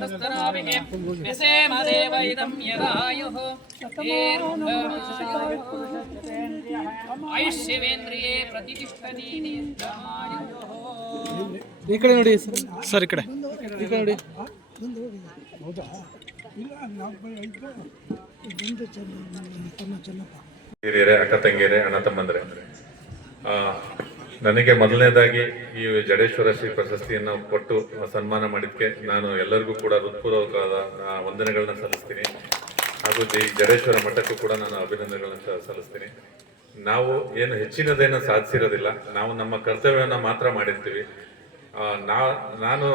वक्षस्तनाभिः व्यसेमदेव इदं यदायुः आयुष्यवेन्द्रिये प्रतिष्ठति ಈ ಕಡೆ ನೋಡಿ ಸರ್, ಈ ಕಡೆ ನೋಡಿ. ಹಿರಿಯರೇ, ಅಕ್ಕ ತಂಗಿಯರೇ, ಅಣ್ಣ ತಮ್ಮಂದ್ರೆ, ನನಗೆ ಮೊದಲನೇದಾಗಿ ಈ ಜಡೇಶ್ವರ ಶ್ರೀ ಪ್ರಶಸ್ತಿಯನ್ನು ಕೊಟ್ಟು ಸನ್ಮಾನ ಮಾಡಿದ್ದಕ್ಕೆ ನಾನು ಎಲ್ಲರಿಗೂ ಕೂಡ ಹೃತ್ಪೂರ್ವಕವಾದ ವಂದನೆಗಳನ್ನ ಸಲ್ಲಿಸ್ತೀನಿ. ಹಾಗೂ ಜಡೇಶ್ವರ ಮಠಕ್ಕೂ ಕೂಡ ನಾನು ಅಭಿನಂದನೆಗಳನ್ನ ಸಲ್ಲಿಸ್ತೀನಿ. ನಾವು ಏನು ಹೆಚ್ಚಿನದೇನು ಸಾಧಿಸಿರೋದಿಲ್ಲ, ನಾವು ನಮ್ಮ ಕರ್ತವ್ಯವನ್ನು ಮಾತ್ರ ಮಾಡಿರ್ತೀವಿ. ನಾನು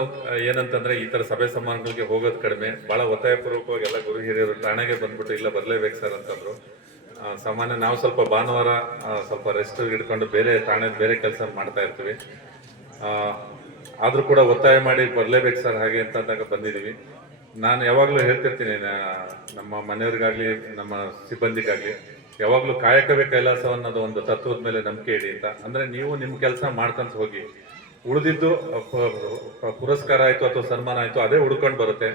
ಏನಂತಂದ್ರೆ ಈ ತರ ಸಭೆ ಸಮಾರಂಭಗಳಿಗೆ ಹೋಗೋದು ಕಡಿಮೆ, ಬಹಳ ಒತ್ತಾಯಪೂರ್ವಕವಾಗಿ ಎಲ್ಲ ಗುರು ಹಿರಿಯರು ಠಾಣೆಗೆ ಬಂದ್ಬಿಟ್ಟು ಇಲ್ಲ ಬರ್ಲೇಬೇಕು ಸರ್ ಅಂತಂದ್ರು. ಸಾಮಾನ್ಯ ನಾವು ಸ್ವಲ್ಪ ಭಾನುವಾರ ಸ್ವಲ್ಪ ರೆಸ್ಟ್ ಹಿಡ್ಕೊಂಡು ಬೇರೆ ಠಾಣೆ ಬೇರೆ ಕೆಲಸ ಮಾಡ್ತಾ ಇರ್ತೀವಿ. ಆದ್ರೂ ಕೂಡ ಒತ್ತಾಯ ಮಾಡಿ ಬರ್ಲೇಬೇಕು ಸರ್ ಹಾಗೆ ಅಂತಂದಾಗ ಬಂದಿದ್ದೀವಿ. ನಾನು ಯಾವಾಗಲೂ ಹೇಳ್ತಿರ್ತೀನಿ, ನಮ್ಮ ಮನೆಯವ್ರಿಗಾಗ್ಲಿ ನಮ್ಮ ಸಿಬ್ಬಂದಿಗಾಗ್ಲಿ ಯಾವಾಗಲೂ ಕಾಯಕವೇ ಕೈಲಾಸ ಅನ್ನೋದು ಒಂದು ತತ್ವದ ಮೇಲೆ ನಂಬಿಕೆ ಇಡಿ ಅಂತ. ಅಂದ್ರೆ ನೀವು ನಿಮ್ಮ ಕೆಲಸ ಮಾಡ್ಕೊಂತ ಹೋಗಿ, ಉಳಿದಿದ್ದು ಪುರಸ್ಕಾರ ಆಯ್ತು ಅಥವಾ ಸನ್ಮಾನ ಆಯ್ತು ಅದೇ ಹುಡ್ಕೊಂಡು ಬರುತ್ತೆ.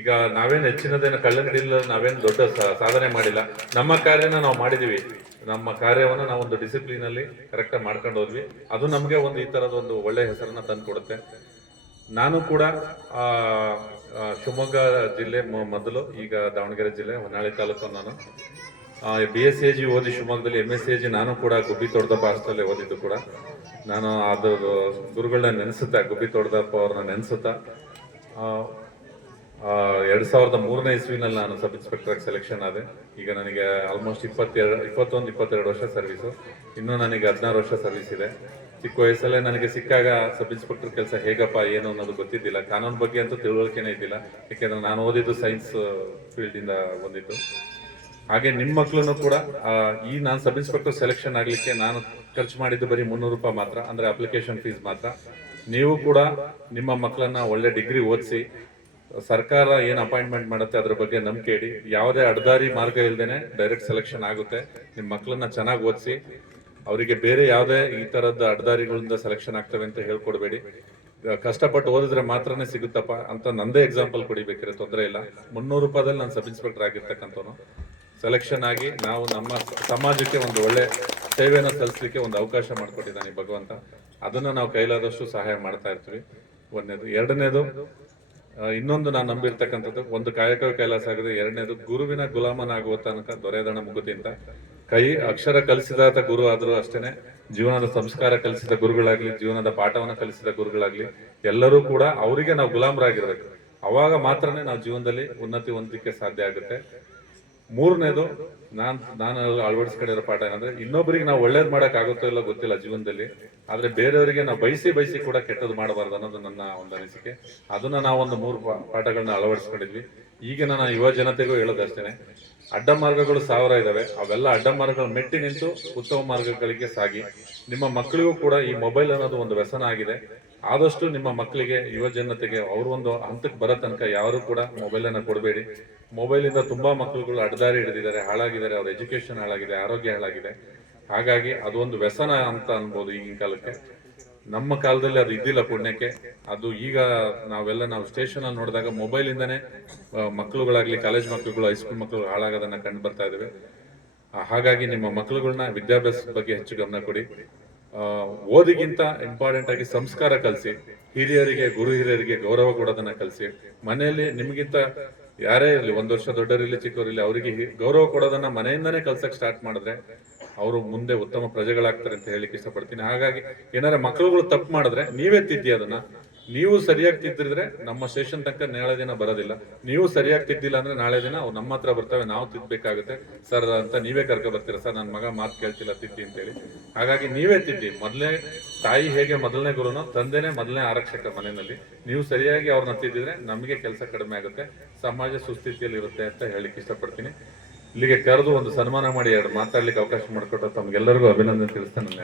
ಈಗ ನಾವೇನು ಹೆಚ್ಚಿನದೇನು ಕಳ್ಳಂಗಡಿಲ್ಲ, ನಾವೇನು ದೊಡ್ಡ ಸಾಧನೆ ಮಾಡಿಲ್ಲ. ನಮ್ಮ ಕಾರ್ಯನ ನಾವು ಮಾಡಿದೀವಿ, ನಮ್ಮ ಕಾರ್ಯವನ್ನು ನಾವೊಂದು ಡಿಸಿಪ್ಲಿನ್ ಅಲ್ಲಿ ಕರೆಕ್ಟಾಗಿ ಮಾಡ್ಕೊಂಡು ಹೋದ್ವಿ. ಅದು ನಮಗೆ ಒಂದು ಈ ತರದ ಒಂದು ಒಳ್ಳೆ ಹೆಸರನ್ನ ತಂದು ಕೊಡುತ್ತೆ. ನಾನು ಕೂಡ ಶಿವಮೊಗ್ಗ ಜಿಲ್ಲೆ ಮೊದಲು, ಈಗ ದಾವಣಗೆರೆ ಜಿಲ್ಲೆ ಹೊನ್ನಾಳಿ ತಾಲೂಕು. ನಾನು BSc ಓದಿ ಶಿವಮೊಗ್ಗದಲ್ಲಿ, MSc ನಾನು ಕೂಡ ಗುಬ್ಬಿ ತೋಟದಪ್ಪ ಹಾಸ್ಟೆಲ್ ಓದಿದ್ದು ಕೂಡ. ನಾನು ಅದು ಗುರುಗಳನ್ನ ನೆನೆಸುತ್ತಾ, ಗುಬ್ಬಿ ತೋಟದಪ್ಪ ಅವ್ರನ್ನ ನೆನೆಸುತ್ತಾ 2003ನೇ ಇಸ್ವಿನಲ್ಲಿ ನಾನು ಸಬ್ ಇನ್ಸ್ಪೆಕ್ಟರ್ ಸೆಲೆಕ್ಷನ್ ಆದೆ. ಈಗ ನನಗೆ ಆಲ್ಮೋಸ್ಟ್ 21-22 ವರ್ಷ ಸರ್ವಿಸು. ಇನ್ನೂ ನನಗೆ 16 ವರ್ಷ ಸರ್ವಿಸ್ ಇದೆ. ಚಿಕ್ಕ ವಯಸ್ಸಲ್ಲೇ ನನಗೆ ಸಿಕ್ಕಾಗ ಸಬ್ ಇನ್ಸ್ಪೆಕ್ಟರ್ ಕೆಲಸ ಹೇಗಪ್ಪ ಏನು ಅನ್ನೋದು ಗೊತ್ತಿದ್ದಿಲ್ಲ. ಕಾನೂನು ಬಗ್ಗೆ ಅಂತೂ ತಿಳುವಳಿಕೆನೇ ಇದ್ದಿಲ್ಲ, ಯಾಕೆಂದ್ರೆ ನಾನು ಓದಿದ್ದು ಸೈನ್ಸ್ ಫೀಲ್ಡ್ ಇಂದ ಬಂದಿದ್ದು. ಹಾಗೆ ನಿಮ್ಮ ಮಕ್ಕಳನ್ನು ಕೂಡ ಈ ನಾನು ಸಬ್ ಇನ್ಸ್ಪೆಕ್ಟರ್ ಸೆಲೆಕ್ಷನ್ ಆಗ್ಲಿಕ್ಕೆ ನಾನು ಖರ್ಚು ಮಾಡಿದ್ದು ಬರೀ 300 ರೂಪಾಯಿ ಮಾತ್ರ, ಅಂದ್ರೆ ಅಪ್ಲಿಕೇಶನ್ ಫೀಸ್ ಮಾತ್ರ. ನೀವು ಕೂಡ ನಿಮ್ಮ ಮಕ್ಕಳನ್ನ ಒಳ್ಳೆ ಡಿಗ್ರಿ ಓದಿಸಿ, ಸರ್ಕಾರ ಏನು ಅಪಾಯಿಂಟ್ಮೆಂಟ್ ಮಾಡುತ್ತೆ ಅದ್ರ ಬಗ್ಗೆ ನಂಬಿಕೆ ಇಡಿ. ಯಾವುದೇ ಅಡ್ದಾರಿ ಮಾರ್ಗ ಇಲ್ದೇನೆ ಡೈರೆಕ್ಟ್ ಸೆಲೆಕ್ಷನ್ ಆಗುತ್ತೆ. ನಿಮ್ಮ ಮಕ್ಕಳನ್ನ ಚೆನ್ನಾಗಿ ಓದಿಸಿ, ಅವರಿಗೆ ಬೇರೆ ಯಾವುದೇ ಈ ತರದ ಅಡ್ದಾರಿಗಳಿಂದ ಸೆಲೆಕ್ಷನ್ ಆಗ್ತವೆ ಅಂತ ಹೇಳ್ಕೊಡ್ಬೇಡಿ. ಕಷ್ಟಪಟ್ಟು ಓದಿದ್ರೆ ಮಾತ್ರನೇ ಸಿಗುತ್ತಪ್ಪ ಅಂತ ನಂದೇ ಎಕ್ಸಾಂಪಲ್ ಕೊಡಿಬೇಕಿದ್ರೆ ತೊಂದರೆ ಇಲ್ಲ. 300 ರೂಪಾಯಿದಲ್ಲಿ ನಾನು ಸಬ್ ಇನ್ಸ್ಪೆಕ್ಟರ್ ಆಗಿರ್ತಕ್ಕಂಥವನು. ಸೆಲೆಕ್ಷನ್ ಆಗಿ ನಾವು ನಮ್ಮ ಸಮಾಜಕ್ಕೆ ಒಂದು ಒಳ್ಳೆ ಸೇವೆಯನ್ನು ಸಲ್ಲಿಸಲಿಕ್ಕೆ ಒಂದು ಅವಕಾಶ ಮಾಡಿಕೊಟ್ಟಿದ್ದಾನೆ ಭಗವಂತ. ಅದನ್ನ ನಾವು ಕೈಲಾದಷ್ಟು ಸಹಾಯ ಮಾಡ್ತಾ ಇರ್ತೀವಿ. ಒಂದನೇದು. ಎರಡನೇದು, ಇನ್ನೊಂದು ನಾನು ನಂಬಿರ್ತಕ್ಕಂಥದ್ದು, ಒಂದು ಕಾಯಕವೇ ಕೈಲಾಸ ಆಗಿದೆ. ಎರಡನೇದು, ಗುರುವಿನ ಗುಲಾಮನಾಗುವ ತನಕ ದೊರೆಯದಣ ಮುಗುತಿ ಅಂತ. ಅಕ್ಷರ ಕಲಿಸಿದಾತ ಗುರು ಆದ್ರೂ ಅಷ್ಟೇನೆ, ಜೀವನದ ಸಂಸ್ಕಾರ ಕಲಿಸಿದ ಗುರುಗಳಾಗ್ಲಿ, ಜೀವನದ ಪಾಠವನ್ನ ಕಲಿಸಿದ ಗುರುಗಳಾಗ್ಲಿ, ಎಲ್ಲರೂ ಕೂಡ ಅವರಿಗೆ ನಾವು ಗುಲಾಮರಾಗಿರ್ಬೇಕು. ಅವಾಗ ಮಾತ್ರನೇ ನಾವು ಜೀವನದಲ್ಲಿ ಉನ್ನತಿ ಹೊಂದಲಿಕ್ಕೆ ಸಾಧ್ಯ ಆಗುತ್ತೆ. ಮೂರನೇದು, ನಾನು ಅಳವಡಿಸ್ಕೊಂಡಿರೋ ಪಾಠ ಏನಂದ್ರೆ, ಇನ್ನೊಬ್ಬರಿಗೆ ನಾವು ಒಳ್ಳೇದ್ ಮಾಡಕ್ ಆಗುತ್ತೋ ಇಲ್ಲ ಗೊತ್ತಿಲ್ಲ ಜೀವನದಲ್ಲಿ, ಆದ್ರೆ ಬೇರೆಯವರಿಗೆ ನಾವು ಬಯಸಿ ಕೂಡ ಕೆಟ್ಟದ್ದು ಮಾಡಬಾರ್ದು ಅನ್ನೋದು ನನ್ನ ಒಂದು ಅನಿಸಿಕೆ. ಅದನ್ನ ನಾವು ಒಂದು 3 ಪಾಠಗಳನ್ನ ಅಳವಡಿಸ್ಕೊಂಡಿದ್ವಿ. ಈಗ ನಾನು ಯುವ ಜನತೆಗೂ ಹೇಳೋದಷ್ಟೇನೆ, ಅಡ್ಡ ಮಾರ್ಗಗಳು 1000 ಇದಾವೆ. ಅವೆಲ್ಲ ಅಡ್ಡ ಮಾರ್ಗಗಳು ಮೆಟ್ಟಿ ನಿಂತು ಉತ್ತಮ ಮಾರ್ಗಗಳಿಗೆ ಸಾಗಿ. ನಿಮ್ಮ ಮಕ್ಕಳಿಗೂ ಕೂಡ ಈ ಮೊಬೈಲ್ ಅನ್ನೋದು ಒಂದು ವ್ಯಸನ ಆಗಿದೆ. ಆದಷ್ಟು ನಿಮ್ಮ ಮಕ್ಕಳಿಗೆ, ಯುವ ಜನತೆಗೆ ಅವರು ಒಂದು ಹಂತಕ್ಕೆ ಬರೋ ತನಕ ಯಾರು ಕೂಡ ಮೊಬೈಲ್ ಅನ್ನ ಕೊಡಬೇಡಿ. ಮೊಬೈಲ್ ಇಂದ ತುಂಬಾ ಮಕ್ಕಳುಗಳು ಅಡ್ಡದಾರಿ ಹಿಡಿದಿದ್ದಾರೆ, ಹಾಳಾಗಿದ್ದಾರೆ. ಅವ್ರ ಎಜುಕೇಶನ್ ಹಾಳಾಗಿದೆ, ಆರೋಗ್ಯ ಹಾಳಾಗಿದೆ. ಹಾಗಾಗಿ ಅದು ಒಂದು ವ್ಯಸನ ಅಂತ ಅನ್ಬೋದು ಈಗಿನ ಕಾಲಕ್ಕೆ. ನಮ್ಮ ಕಾಲದಲ್ಲಿ ಅದು ಇದ್ದಿಲ್ಲ ಪುಣ್ಯಕ್ಕೆ. ಅದು ಈಗ ನಾವು ಸ್ಟೇಷನ್ ಅಲ್ಲಿ ನೋಡಿದಾಗ ಮೊಬೈಲ್ ಇಂದಾನೆ ಮಕ್ಕಳುಗಳಾಗ್ಲಿ, ಕಾಲೇಜ್ ಮಕ್ಕಳುಗಳು, ಹೈಸ್ಕೂಲ್ ಮಕ್ಕಳು ಹಾಳಾಗೋದನ್ನ ಕಂಡು ಬರ್ತಾ ಇದ್ದೇವೆ. ಹಾಗಾಗಿ ನಿಮ್ಮ ಮಕ್ಕಳುಗಳನ್ನ ವಿದ್ಯಾಭ್ಯಾಸದ ಬಗ್ಗೆ ಹೆಚ್ಚು ಗಮನ ಕೊಡಿ. ಓದಿಗಿಂತ ಇಂಪಾರ್ಟೆಂಟ್ ಆಗಿ ಸಂಸ್ಕಾರ ಕಲಿಸಿ. ಹಿರಿಯರಿಗೆ, ಗುರು ಹಿರಿಯರಿಗೆ ಗೌರವ ಕೊಡೋದನ್ನ ಕಲಿಸಿ. ಮನೆಯಲ್ಲಿ ನಿಮ್ಗಿಂತ ಯಾರೇ ಇರಲಿ, 1 ವರ್ಷ ದೊಡ್ಡರಿರ್ಲಿ ಚಿಕ್ಕವರಿರ್ಲಿ, ಅವರಿಗೆ ಗೌರವ ಕೊಡೋದನ್ನ ಮನೆಯಿಂದಾನೇ ಕಲ್ಸಕ್ ಸ್ಟಾರ್ಟ್ ಮಾಡಿದ್ರೆ ಅವರು ಮುಂದೆ ಉತ್ತಮ ಪ್ರಜೆಗಳಾಗ್ತಾರೆ ಅಂತ ಹೇಳಿಕ್ಕೆ ಇಷ್ಟಪಡ್ತೀನಿ. ಹಾಗಾಗಿ ಏನಾರ ಮಕ್ಕಳುಗಳು ತಪ್ಪು ಮಾಡಿದ್ರೆ ನೀವೇ ತಿದ್ದಿ. ಅದನ್ನ ನೀವು ಸರಿಯಾಗಿ ತಿದ್ದಿದ್ರೆ ನಮ್ಮ ಸ್ಟೇಷನ್ ತನಕ ನಾಳೆ ದಿನ ಬರೋದಿಲ್ಲ. ನೀವು ಸರಿಯಾಗಿ ತಿದ್ದಿಲ್ಲ ಅಂದ್ರೆ ನಾಳೆ ದಿನ ಅವ್ರು ನಮ್ಮ ಹತ್ರ ಬರ್ತವೆ, ನಾವು ತಿದ್ದಬೇಕಾಗುತ್ತೆ ಸರ್ ಅಂತ ನೀವೇ ಕರ್ಕೊ ಬರ್ತೀರಾ. ಸರ್ ನನ್ನ ಮಗ ಮಾತು ಕೇಳ್ತಿಲ್ಲ, ತಿದ್ದಿ ಅಂತೇಳಿ. ಹಾಗಾಗಿ ನೀವೇ ತಿದ್ದಿ. ಮೊದಲೇ ತಾಯಿ ಹೇಗೆ ಮೊದಲನೇ ಗುರುನೋ, ತಂದೆನೇ ಮೊದಲನೇ ಆರಕ್ಷಕ ಮನೆಯಲ್ಲಿ. ನೀವು ಸರಿಯಾಗಿ ಅವ್ರನ್ನ ತಿದ್ದಿದ್ರೆ ನಮಗೆ ಕೆಲಸ ಕಡಿಮೆ ಆಗುತ್ತೆ, ಸಮಾಜ ಸುಸ್ಥಿತಿಯಲ್ಲಿ ಇರುತ್ತೆ ಅಂತ ಹೇಳಿಕ್ಕೆ ಇಷ್ಟಪಡ್ತೀನಿ. ಇಲ್ಲಿಗೆ ಕರೆದು ಒಂದು ಸನ್ಮಾನ ಮಾಡಿ 2 ಮಾತಾಡ್ಲಿಕ್ಕೆ ಅವಕಾಶ ಮಾಡಿಕೊಟ್ಟು ತಮ್ಗೆಲ್ಲರಿಗೂ ಅಭಿನಂದನೆ ತಿಳಿಸ್ತಾ ನನ್ನ